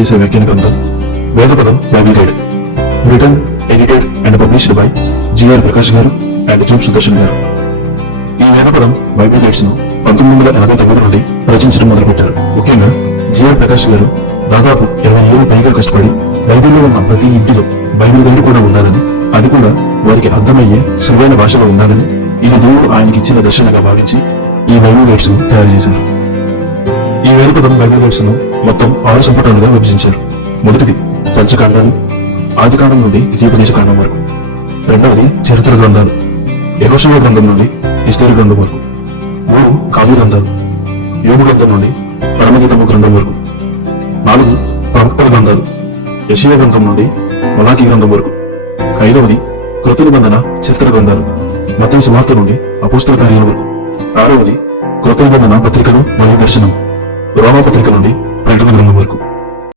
చేసే వ్యాఖ్యాన గ్రంథం వేదపదం Bible guide, written, edited and published by G R Prakash గారు అండ్ జూమ్ సుదర్శన్ గారు. ఈ వేదపదం బైబిల్ గైడ్స్ ను 1989 నుండి రచించడం మొదలుపెట్టారు. ముఖ్యంగా జిఆర్ ప్రకాష్ గారు దాదాపు 20 ఏళ్ళు పైగా కష్టపడి బైబిల్లో ఉన్న ప్రతి ఇంటిలో బైబిల్ గైడ్ కూడా ఉండాలని, అది కూడా వారికి అర్థమయ్యే సులువైన భాషలో ఉండాలని, ఇది దేవుడు ఆయనకి ఇచ్చిన దర్శనగా భావించి ఈ బైబిల్ గైడ్స్ ను తయారు చేశారు. ఈ వేదపదం బైబిల్ గైడ్స్ ను మొత్తం 6 సంపుటాలుగా విభజించారు. మొదటిది పంచకాండాలు, ఆదికాండం నుండి ద్వితీయోపదేశ కాండం వరకు. రెండవది చరిత్ర గ్రంథాలు, యెహోషువ గ్రంథం నుండి ఎస్తేరు గ్రంథం వరకు. 3 కావ్య గ్రంథాలు, యోబు గ్రంథం నుండి పరమగీతము గ్రంథం వరకు. 4 ప్రవక్తల గ్రంథాలు, యెషయా గ్రంథం నుండి మలాకీ గ్రంథం వరకు. 5వది కృత నిబంధన చరిత్ర గ్రంథాలు, మత్తయి సువార్త నుండి అపోస్తల కార్యాల వరకు. 6వది కృత నిబంధన పత్రికలు మరియు దర్శనం, రోమా పత్రిక నుండి ప్రకటన గ్రంథం వరకు.